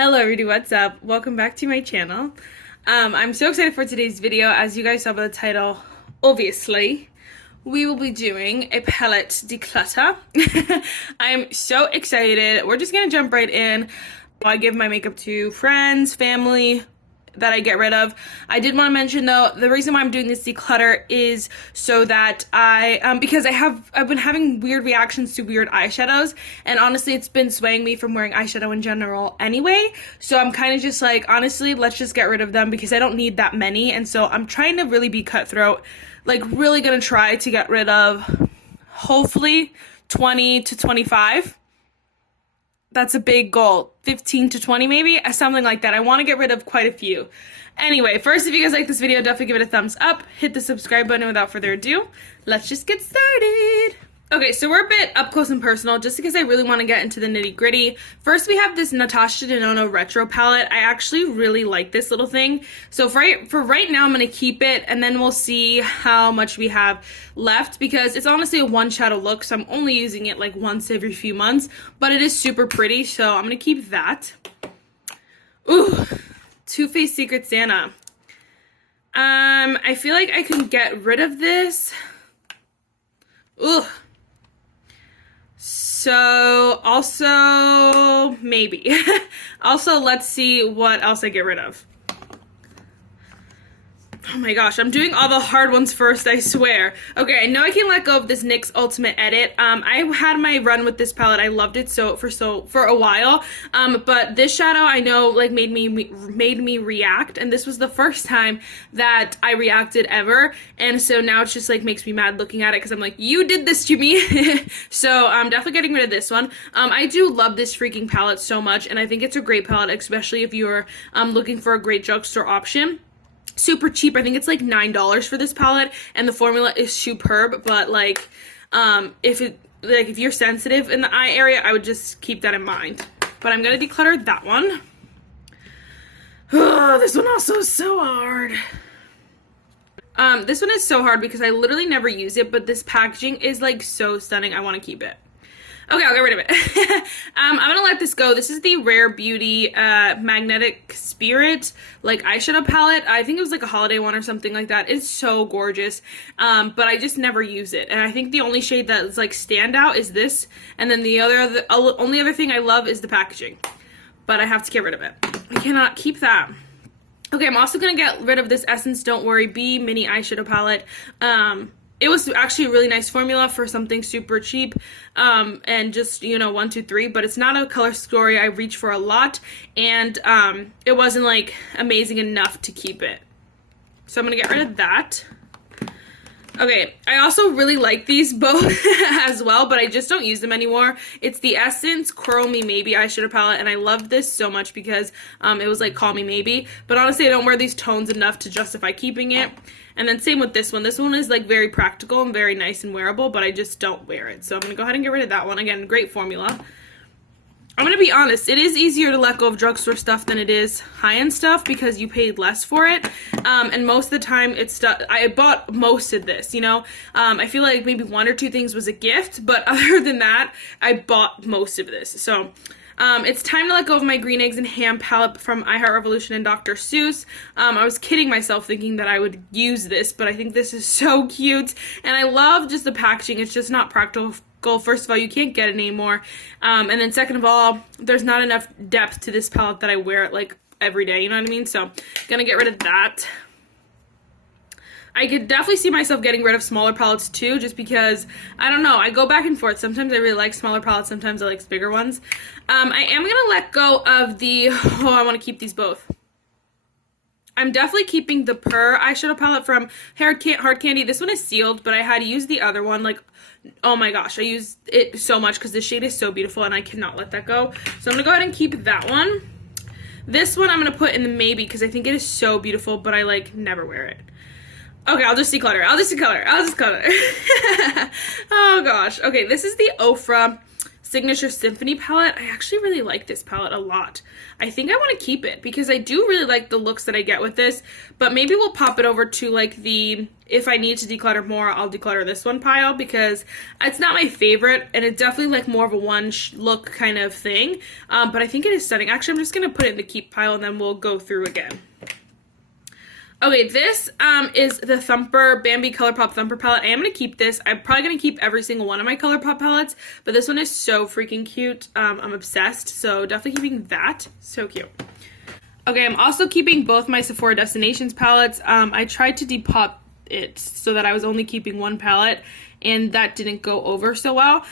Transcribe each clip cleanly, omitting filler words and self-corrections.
Hello everybody, what's up? Welcome back to my channel. I'm so excited for today's video. As you guys saw by the title, obviously, we will be doing a palette declutter. I'm so excited. We're just gonna jump right in. I give my makeup to friends, family, that I get rid of. I did want to mention though, the reason why I'm doing this declutter is so that because I've been having weird reactions to weird eyeshadows, and honestly it's been swaying me from wearing eyeshadow in general anyway, so I'm kind of just like, honestly, let's just get rid of them because I don't need that many. And so I'm trying to really be cutthroat, like really gonna try to get rid of hopefully 20 to 25. That's a big goal. 15 to 20 maybe, something like that. I want to get rid of quite a few. Anyway, first, if you guys like this video, definitely give it a thumbs up. Hit the subscribe button. Without further ado, let's just get started. Okay, so we're a bit up close and personal just because I really want to get into the nitty gritty. First, we have this Natasha Denona Retro palette. I actually really like this little thing. So for right now, I'm going to keep it, and then we'll see how much we have left because it's honestly a one shadow look, so I'm only using it like once every few months, but it is super pretty, so I'm going to keep that. Ooh, Too Faced Secret Santa. I feel like I can get rid of this. Ooh. So, also, maybe. Also, let's see what else I get rid of. Oh my gosh, I'm doing all the hard ones first, I swear. Okay, I know I can let go of this NYX Ultimate Edit. I had my run with this palette. I loved it for a while. But this shadow I know like made me react, and this was the first time that I reacted ever. And so now it's just like makes me mad looking at it because I'm like, you did this to me. So I'm definitely getting rid of this one. I do love this freaking palette so much, and I think it's a great palette, especially if you're looking for a great drugstore option. Super cheap. I think it's like $9 for this palette, and the formula is superb. But like if you're sensitive in the eye area, I would just keep that in mind. But I'm gonna declutter that one. Oh, this one also is so hard. This one is so hard because I literally never use it, but this packaging is like so stunning. I want to keep it. Okay, I'll get rid of it. I'm gonna let this go. This is the Rare Beauty Magnetic Spirit like eyeshadow palette. I think it was like a holiday one or something like that. It's so gorgeous, but I just never use it. And I think the only shade that's like standout is this. And then the only other thing I love is the packaging. But I have to get rid of it. I cannot keep that. Okay, I'm also gonna get rid of this Essence Don't Worry Be mini eyeshadow palette. It was actually a really nice formula for something super cheap, and just, you know, 1, 2, 3, but it's not a color story I reach for a lot, and it wasn't like amazing enough to keep it. So I'm gonna get rid of that. Okay, I also really like these both as well, but I just don't use them anymore. It's the Essence Curl Me Maybe eyeshadow palette, and I love this so much because it was like Call Me Maybe, but honestly I don't wear these tones enough to justify keeping it. And then same with this one. This one is like very practical and very nice and wearable, but I just don't wear it. So I'm gonna go ahead and get rid of that one. Again, great formula. I'm gonna be honest, it is easier to let go of drugstore stuff than it is high-end stuff because you paid less for it. And most of the time it's stuff, I bought most of this, you know? I feel like maybe 1 or 2 things was a gift, but other than that, I bought most of this. So it's time to let go of my Green Eggs and Ham palette from I Heart Revolution and Dr. Seuss. I was kidding myself thinking that I would use this, but I think this is so cute. And I love just the packaging. It's just not practical. First of all, you can't get it anymore. And then second of all, there's not enough depth to this palette that I wear it like every day, you know what I mean? So gonna get rid of that. I could definitely see myself getting rid of smaller palettes too, just because, I don't know, I go back and forth. Sometimes I really like smaller palettes, sometimes I like bigger ones. I am gonna let go of the, I wanna keep these both. I'm definitely keeping the Purr eyeshadow palette from Hard Candy. This one is sealed, but I had used the other one, like, oh my gosh, I used it so much because the shade is so beautiful and I cannot let that go. So I'm gonna go ahead and keep that one. This one I'm gonna put in the Maybe because I think it is so beautiful, but I like never wear it. Okay, I'll just declutter. Oh gosh. Okay, this is the Ofra Signature Symphony palette. I actually really like this palette a lot. I think I want to keep it because I do really like the looks that I get with this, but maybe we'll pop it over to like the, if I need to declutter more, I'll declutter this one pile because it's not my favorite and it's definitely like more of a one look kind of thing, but I think it is stunning. Actually, I'm just going to put it in the keep pile and then we'll go through again. Okay, this is the Thumper Bambi ColourPop Thumper palette. I am going to keep this. I'm probably going to keep every single one of my ColourPop palettes, but this one is so freaking cute. I'm obsessed, so definitely keeping that. So cute. Okay, I'm also keeping both my Sephora Destinations palettes. I tried to depop it so that I was only keeping one palette, and that didn't go over so well.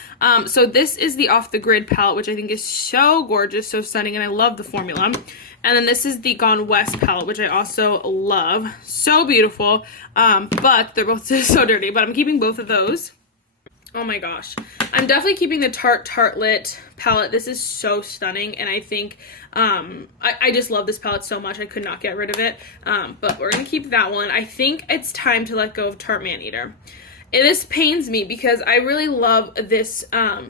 So this is the Off the Grid palette, which I think is so gorgeous, so stunning, and I love the formula. And then this is the Gone West palette, which I also love. So beautiful, but they're both so dirty, but I'm keeping both of those. Oh my gosh. I'm definitely keeping the Tartelette palette. This is so stunning, and I think, I just love this palette so much. I could not get rid of it, but we're going to keep that one. I think it's time to let go of Tarte Maneater. This pains me because I really love this, not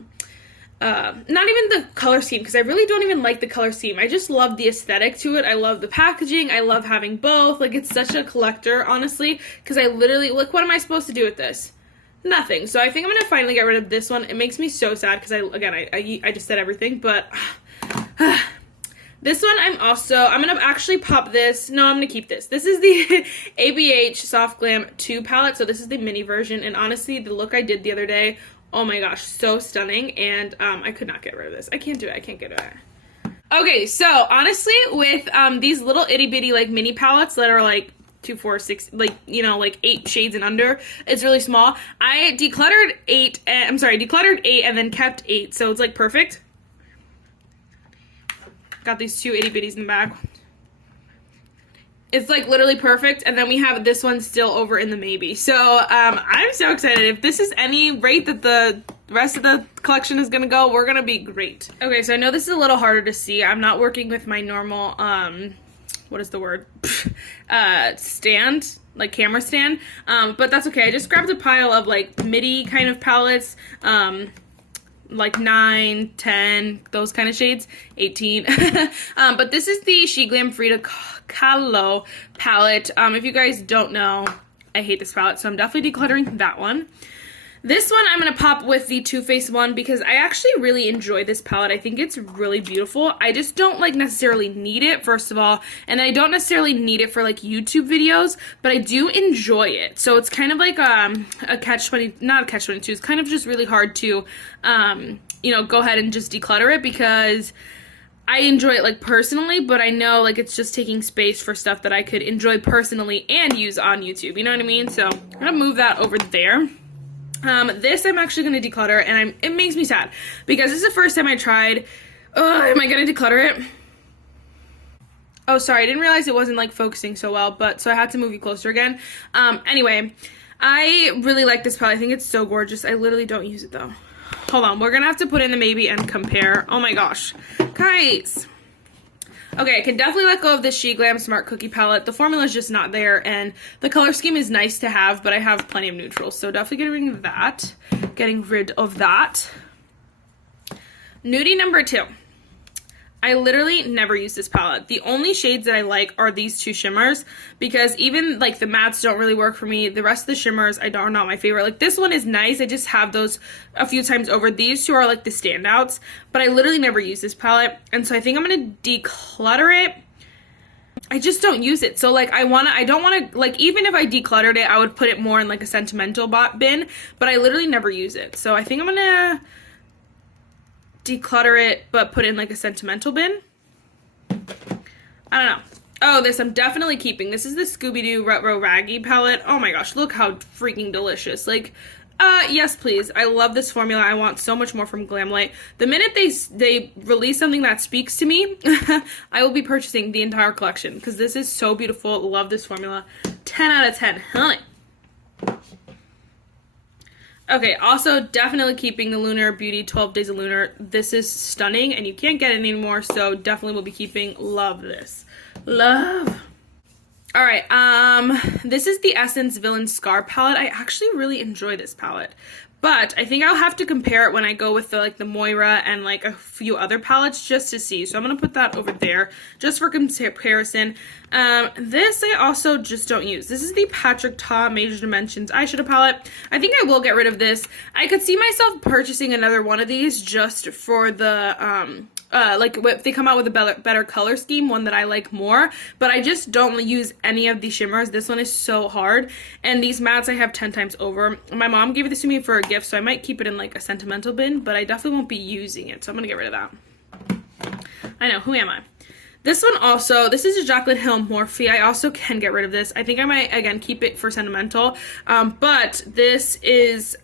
even the color scheme, because I really don't even like the color scheme. I just love the aesthetic to it. I love the packaging. I love having both. Like, it's such a collector, honestly, because I literally, like, what am I supposed to do with this? Nothing. So I think I'm going to finally get rid of this one. It makes me so sad because, I just said everything, but this one I'm going to actually pop this. No, I'm going to keep this. This is the ABH Soft Glam 2 palette. So this is the mini version, and honestly, the look I did the other day, oh my gosh, so stunning, and I could not get rid of this. I can't do it. I can't get rid of it. Okay, so honestly, with these little itty bitty like mini palettes that are like 2, 4, 6, like, you know, like 8 shades and under, it's really small. I decluttered 8, decluttered 8 and then kept 8, so it's like perfect. Got these 2 itty bitties in the back. It's like literally perfect, and then we have this one still over in the maybe. So I'm so excited. If this is any rate that the rest of the collection is gonna go, we're gonna be great. Okay, so I know this is a little harder to see. I'm not working with my normal what is the word? Stand, like camera stand, but that's okay. I just grabbed a pile of like midi kind of palettes, like 9, 10, those kind of shades, 18. But this is the She Glam Frida Kahlo palette. If you guys don't know, I hate this palette, so I'm definitely decluttering that one. This one I'm going to pop with the Too Faced one because I actually really enjoy this palette. I think it's really beautiful. I just don't like necessarily need it, first of all, and I don't necessarily need it for like YouTube videos, but I do enjoy it. So it's kind of like a catch-22, not a catch-22, it's kind of just really hard to, you know, go ahead and just declutter it because I enjoy it like personally, but I know like it's just taking space for stuff that I could enjoy personally and use on YouTube, you know what I mean? So I'm going to move that over there. This I'm actually going to declutter, and it makes me sad because this is the first time I tried. Am I going to declutter it? Oh, sorry, I didn't realize it wasn't like focusing so well, but so I had to move you closer again. Anyway, I really like this palette. I think it's so gorgeous. I literally don't use it though. Hold on, we're going to have to put in the maybe and compare. Oh my gosh, guys. Okay, I can definitely let go of this She Glam Smart Cookie palette. The formula is just not there, and the color scheme is nice to have, but I have plenty of neutrals, so definitely getting rid of that. Nudie number 2. I literally never use this palette. The only shades that I like are these 2 shimmers, because even like the mattes don't really work for me. The rest of the shimmers are not my favorite. Like this one is nice. I just have those a few times over. These 2 are like the standouts, but I literally never use this palette. And so I think I'm going to declutter it. I just don't use it. So like I don't want to, like, even if I decluttered it, I would put it more in like a sentimental bin, but I literally never use it. So I think I'm going to declutter it but put in like a sentimental bin. I don't know. Oh, this I'm definitely keeping. This is the Scooby-Doo Retro Raggy palette. Oh my gosh, look how freaking delicious. Like, yes please. I love this formula. I want so much more from Glamlight. The minute they release something that speaks to me, I will be purchasing the entire collection because this is so beautiful. Love this formula. 10 out of 10. Honey. Okay, also definitely keeping the Lunar Beauty 12 Days of Lunar. This is stunning and you can't get it anymore, so definitely will be keeping. Love this. Love. Alright, this is the Essence Villain Scar palette. I actually really enjoy this palette, But I think I'll have to compare it when I go with the like the Moira and like a few other palettes just to see. So I'm gonna put that over there just for comparison. This I also just don't use. This is the Patrick Ta Major Dimensions eyeshadow palette. I think I will get rid of this. I could see myself purchasing another one of these just for the like if they come out with a better color scheme, one that I like more, but I just don't use any of the shimmers. This one is so hard, and these mattes I have 10 times over. My mom gave this to me for a gift, so I might keep it in like a sentimental bin, but I definitely won't be using it, so I'm gonna get rid of that. I know, who am I? This one also, this is a Jaclyn Hill Morphe. I also can get rid of this. I think I might, again, keep it for sentimental. But this is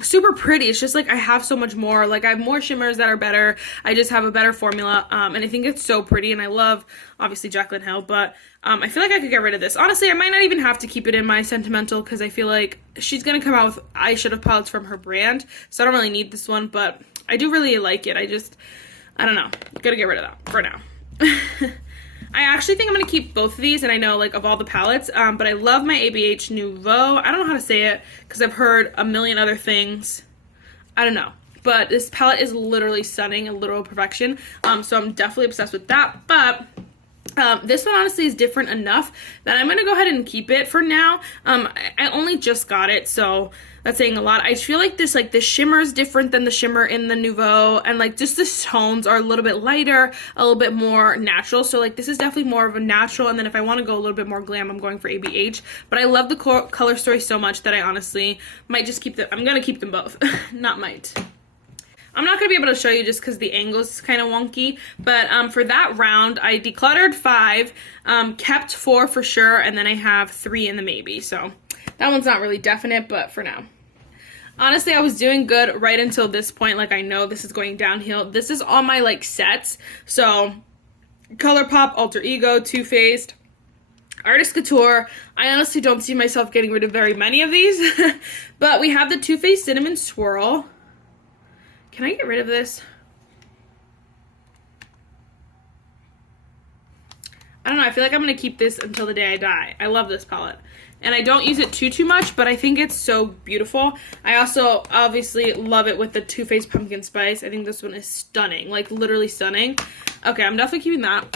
super pretty. It's just like I have so much more. Like I have more shimmers that are better. I just have a better formula. And I think it's so pretty. And I love, obviously, Jaclyn Hill. But I feel like I could get rid of this. Honestly, I might not even have to keep it in my sentimental because I feel like she's going to come out with eyeshadow palettes from her brand. So I don't really need this one. But I do really like it. I don't know. Gotta get rid of that for now. I actually think I'm going to keep both of these, and I know, like, of all the palettes, but I love my ABH Nouveau. I don't know how to say it, because I've heard a million other things. I don't know, but this palette is literally stunning, a literal perfection, so I'm definitely obsessed with that, but this one honestly is different enough that I'm going to go ahead and keep it for now. I only just got it, so that's saying a lot. I feel like this, like, the shimmer is different than the shimmer in the Nouveau, and, like, just the tones are a little bit lighter, a little bit more natural, so, like, this is definitely more of a natural, and then if I want to go a little bit more glam, I'm going for ABH, but I love the color story so much that I honestly might just keep them. I'm going to keep them both. Not might. I'm not going to be able to show you just because the angle is kind of wonky, but for that round, I decluttered 5, kept 4 for sure, and then I have 3 in the maybe, so that one's not really definite, but for now. Honestly, I was doing good right until this point. Like, I know this is going downhill. This is all my, like, sets. So, ColourPop, Alter Ego, Too Faced, Artist Couture. I honestly don't see myself getting rid of very many of these. But we have the Too Faced Cinnamon Swirl. Can I get rid of this? I don't know. I feel like I'm going to keep this until the day I die. I love this palette. And I don't use it too much, but I think it's so beautiful. I also obviously love it with the Too Faced Pumpkin Spice. I think this one is stunning, like literally stunning. Okay, I'm definitely keeping that.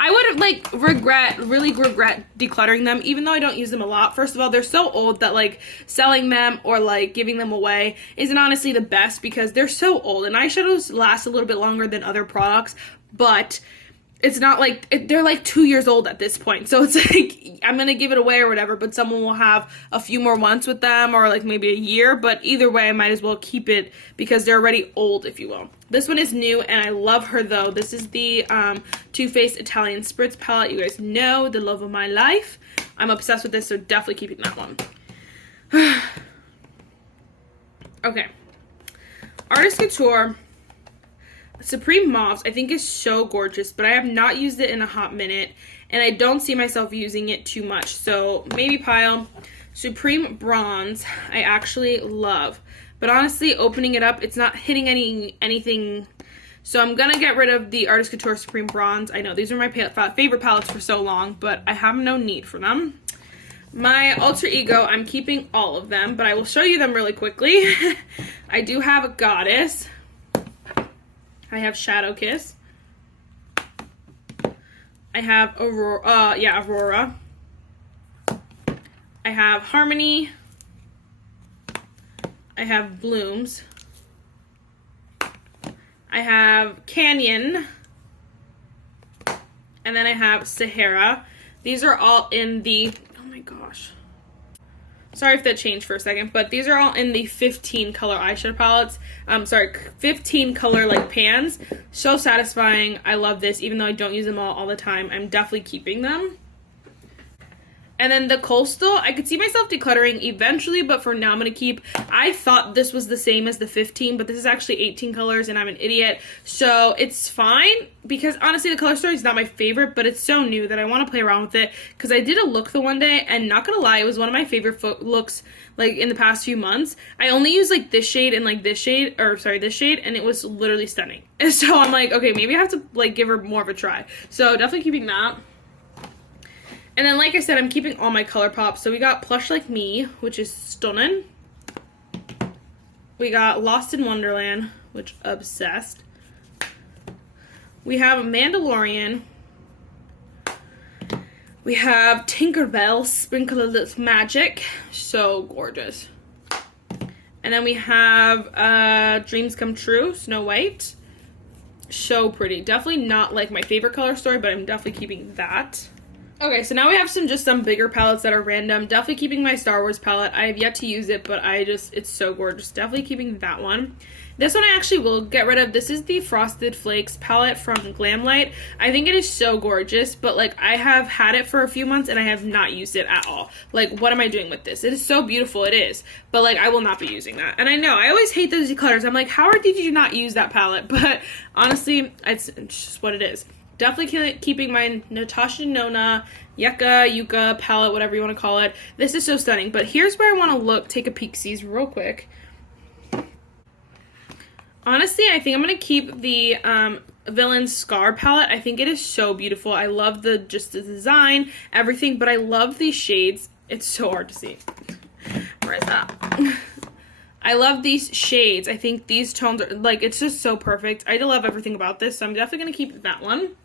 I would like really regret decluttering them, even though I don't use them a lot. First of all, they're so old that like selling them or like giving them away isn't honestly the best because they're so old. And eyeshadows last a little bit longer than other products, but it's not like, they're like 2 years old at this point. So it's like, I'm going to give it away or whatever, but someone will have a few more months with them or like maybe a year. But either way, I might as well keep it because they're already old, if you will. This one is new and I love her though. This is the Too Faced Italian Spritz palette. You guys know, the love of my life. I'm obsessed with this, so definitely keeping that one. Okay. Artist Couture. Supreme Mauves, I think is so gorgeous, but I have not used it in a hot minute, and I don't see myself using it too much, so maybe pile. Supreme Bronze, I actually love, but honestly, opening it up, it's not hitting anything, so I'm gonna get rid of the Artist Couture Supreme Bronze. I know, these are my favorite palettes for so long, but I have no need for them. My Alter Ego, I'm keeping all of them, but I will show you them really quickly. I do have a Goddess. I have Shadow Kiss. I have Aurora. I have Harmony. I have Blooms. I have Canyon. And then I have Sahara. These are all in the, oh my gosh. Sorry if that changed for a second, but these are all in the 15 color eyeshadow palettes. 15 color like pans. So satisfying. I love this, even though I don't use them all the time. I'm definitely keeping them. And then the Coastal, I could see myself decluttering eventually, but for now I'm going to keep. I thought this was the same as the 15, but this is actually 18 colors, and I'm an idiot. So it's fine, because honestly, the color story is not my favorite, but it's so new that I want to play around with it, because I did a look the one day, and not going to lie, it was one of my favorite looks, like, in the past few months. I only used, like, this shade and, like, this shade, and it was literally stunning. And so I'm like, okay, maybe I have to, like, give her more of a try. So definitely keeping that. And then, like I said, I'm keeping all my ColourPop. So we got Plush Like Me, which is stunning. We got Lost in Wonderland, which obsessed. We have Mandalorian. We have Tinkerbell, Sprinkle a Little Magic. So gorgeous. And then we have Dreams Come True, Snow White. So pretty. Definitely not like my favorite color story, but I'm definitely keeping that. Okay, so now we have some bigger palettes that are random. Definitely keeping my Star Wars palette. I have yet to use it, but it's so gorgeous. Definitely keeping that one. This one I actually will get rid of. This is the Frosted Flakes palette from Glamlight. I think it is so gorgeous, but like I have had it for a few months and I have not used it at all. Like, what am I doing with this? It is so beautiful, it is. But like, I will not be using that. And I know, I always hate those declutters. I'm like, how did you not use that palette? But honestly, it's just what it is. Definitely keeping my Natasha Nona Yucca palette, whatever you want to call it. This is so stunning. But here's where I want to take a peek-sees real quick. Honestly, I think I'm going to keep the Villain Scar palette. I think it is so beautiful. I love the design, everything, but I love these shades. It's so hard to see. Marissa. I love these shades. I think these tones are, like, it's just so perfect. I love everything about this, so I'm definitely going to keep that one.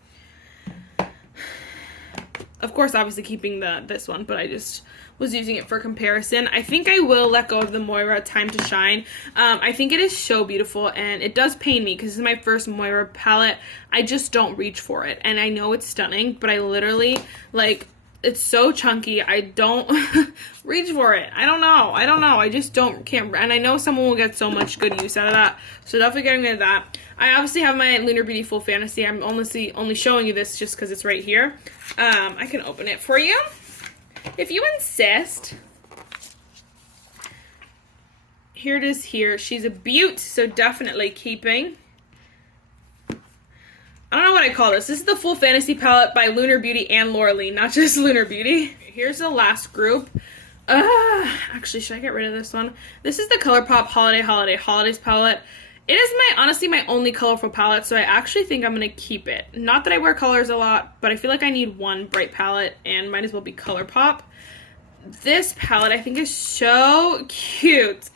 Of course, obviously keeping this one, but I just was using it for comparison. I think I will let go of the Moira Time to Shine. I think it is so beautiful, and it does pain me because this is my first Moira palette. I just don't reach for it, and I know it's stunning, but I literally, like, it's so chunky. I don't reach for it. I don't know. I just can't. And I know someone will get so much good use out of that. So definitely getting rid of that. I obviously have my Lunar Beauty Full Fantasy. I'm only showing you this just because it's right here. I can open it for you if you insist. Here it is here. She's a beaut, so definitely keeping. I don't know what I call this. This is the Full Fantasy palette by Lunar Beauty and Lauralee, not just Lunar Beauty. Here's the last group. Actually, should I get rid of this one? This is the ColourPop Holidays palette. It is honestly my only colorful palette, so I actually think I'm going to keep it. Not that I wear colors a lot, but I feel like I need one bright palette, and might as well be ColourPop. This palette I think is so cute.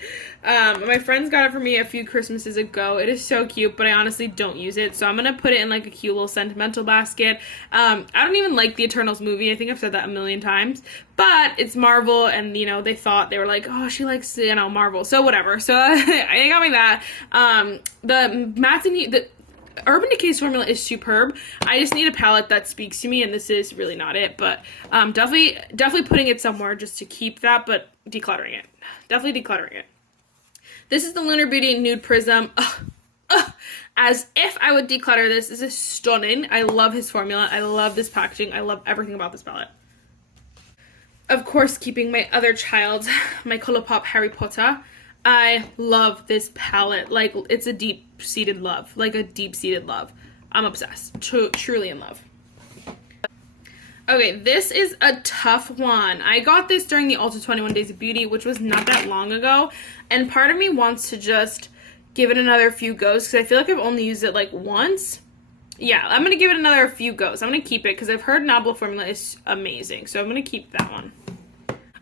My friends got it for me a few Christmases ago. It is so cute, but I honestly don't use it, so I'm gonna put it in like a cute little sentimental basket. I don't even like the Eternals movie. I think I've said that a million times, but it's Marvel, and you know, they were like, oh, she likes, you know, Marvel, so whatever. So I got me that. The Urban Decay's formula is superb. I just need a palette that speaks to me, and this is really not it, but definitely putting it somewhere just to keep that, but decluttering it. Definitely decluttering it. This is the Lunar Beauty Nude Prism. As if I would declutter this. This is stunning. I love his formula. I love this packaging. I love everything about this palette. Of course, keeping my other child, my ColourPop Harry Potter. I love this palette. Like, it's a deep-seated love. Like, a deep-seated love. I'm obsessed. Truly in love. Okay, this is a tough one. I got this during the Ulta 21 Days of Beauty, which was not that long ago. And part of me wants to just give it another few goes because I feel like I've only used it like once. Yeah, I'm going to give it another few goes. I'm going to keep it because I've heard Nabla formula is amazing. So I'm going to keep that one.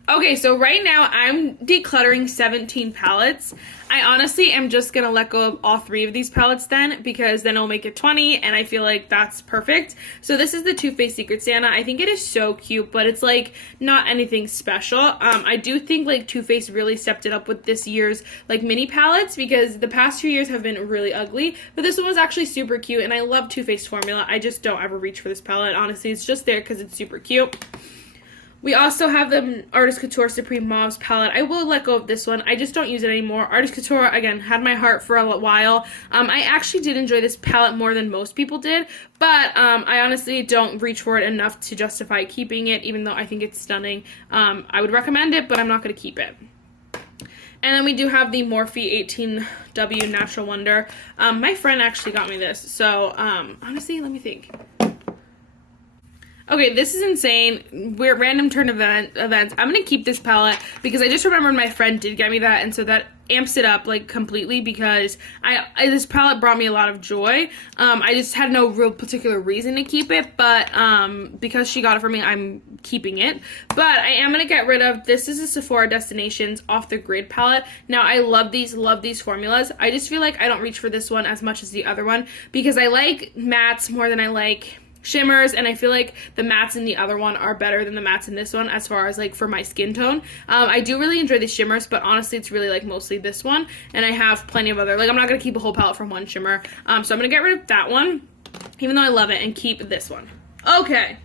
Okay, so right now I'm decluttering 17 palettes. I honestly am just going to let go of all 3 of these palettes then, because then it'll make it 20, and I feel like that's perfect. So this is the Too Faced Secret Santa. I think it is so cute, but it's like not anything special. I do think like Too Faced really stepped it up with this year's like mini palettes, because the past 2 years have been really ugly, but this one was actually super cute, and I love Too Faced formula. I just don't ever reach for this palette. Honestly, it's just there because it's super cute. We also have the Artist Couture Supreme Mauves palette. I will let go of this one. I just don't use it anymore. Artist Couture, again, had my heart for a while. I actually did enjoy this palette more than most people did, but I honestly don't reach for it enough to justify keeping it, even though I think it's stunning. I would recommend it, but I'm not going to keep it. And then we do have the Morphe 18W Natural Wonder. My friend actually got me this, so honestly, let me think. Okay, this is insane. We're random turn events. I'm gonna keep this palette because I just remembered my friend did get me that, and so that amps it up like completely because this palette brought me a lot of joy. I just had no real particular reason to keep it, but because she got it for me, I'm keeping it. But I am gonna get rid of, this is a Sephora Destinations Off the Grid palette. Now I love these formulas. I just feel like I don't reach for this one as much as the other one because I like mattes more than I like shimmers, and I feel like the mattes in the other one are better than the mattes in this one as far as like for my skin tone. I do really enjoy the shimmers, but honestly it's really like mostly this one, and I have plenty of other, like I'm not gonna keep a whole palette from one shimmer, so I'm gonna get rid of that one even though I love it and keep this one. Okay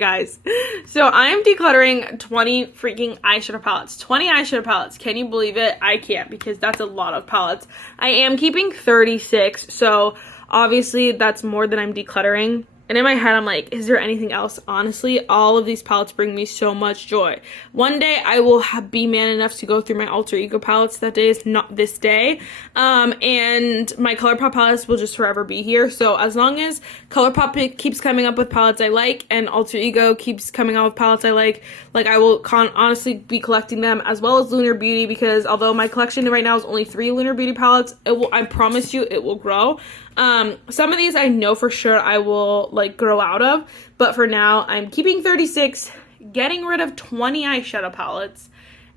guys, so I am decluttering 20 freaking eyeshadow palettes. 20 eyeshadow palettes. Can you believe it? I can't, because that's a lot of palettes. I am keeping 36, so obviously that's more than I'm decluttering. And in my head, I'm like, is there anything else? Honestly, all of these palettes bring me so much joy. One day, I will be man enough to go through my alter ego palettes. That day is not this day. And my ColourPop palettes will just forever be here. So as long as ColourPop keeps coming up with palettes I like, and alter ego keeps coming out with palettes I like I will honestly be collecting them, as well as Lunar Beauty, because although my collection right now is only 3 Lunar Beauty palettes, I promise you it will grow. Some of these I know for sure I will like grow out of, but for now I'm keeping 36, getting rid of 20 eyeshadow palettes,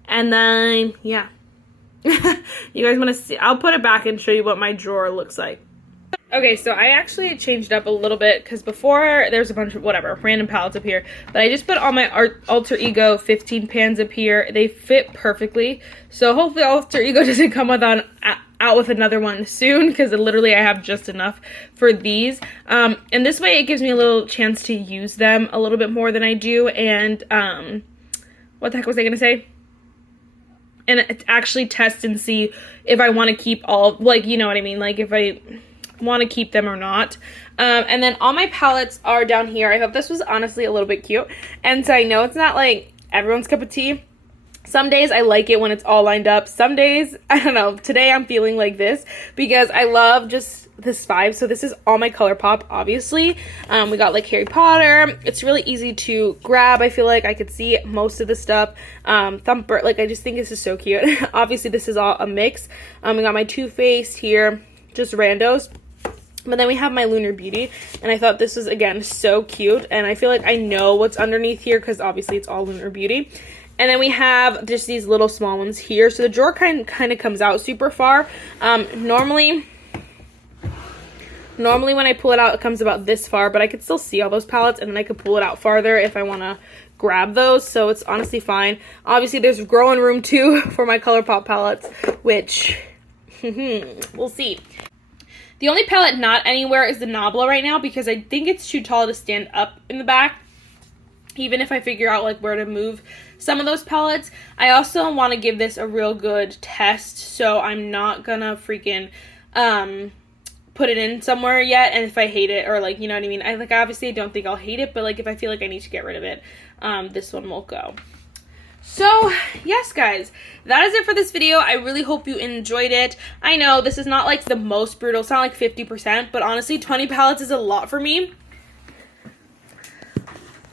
and then yeah. You guys want to see? I'll put it back and show you what my drawer looks like. Okay, so I actually changed up a little bit because before there's a bunch of whatever random palettes up here, but I just put all my alter ego 15 pans up here. They fit perfectly, so hopefully alter ego doesn't come out with another one soon, because literally I have just enough for these, and this way it gives me a little chance to use them a little bit more than I do. And what the heck was I gonna say? And actually test and see if I want to keep all, like, you know what I mean, like if I want to keep them or not. And then all my palettes are down here. I thought this was honestly a little bit cute, and so I know it's not like everyone's cup of tea. Some days I like it when it's all lined up. Some days, I don't know, today I'm feeling like this because I love just this vibe. So this is all my ColourPop, obviously. We got like Harry Potter. It's really easy to grab. I feel like I could see most of the stuff. Thumper, like I just think this is so cute. Obviously this is all a mix. We got my Too Faced here, just randos. But then we have my Lunar Beauty, and I thought this was, again, so cute. And I feel like I know what's underneath here because obviously it's all Lunar Beauty. And then we have just these little small ones here. So the drawer kind of comes out super far. Normally when I pull it out, it comes about this far, but I could still see all those palettes, and then I could pull it out farther if I want to grab those. So it's honestly fine. Obviously, there's growing room too for my ColourPop palettes, which we'll see. The only palette not anywhere is the Nabla right now because I think it's too tall to stand up in the back, even if I figure out like where to move some of those palettes. I also want to give this a real good test, so I'm not gonna freaking put it in somewhere yet, and if I hate it, or like, you know what I mean, I like, obviously I don't think I'll hate it, but like if I feel like I need to get rid of it, this one will go. So, yes guys, that is it for this video. I really hope you enjoyed it. I know this is not like the most brutal, it's not like 50%, but honestly 20 palettes is a lot for me.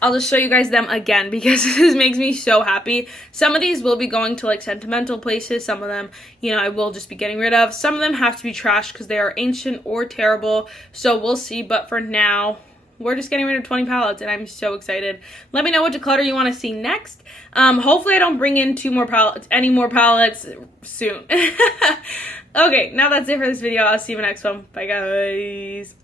I'll just show you guys them again because this makes me so happy. Some of these will be going to like sentimental places. Some of them, you know, I will just be getting rid of. Some of them have to be trashed because they are ancient or terrible. So we'll see. But for now, we're just getting rid of 20 palettes and I'm so excited. Let me know what declutter you want to see next. Hopefully I don't bring in any more palettes soon. Okay, now that's it for this video. I'll see you in the next one. Bye guys.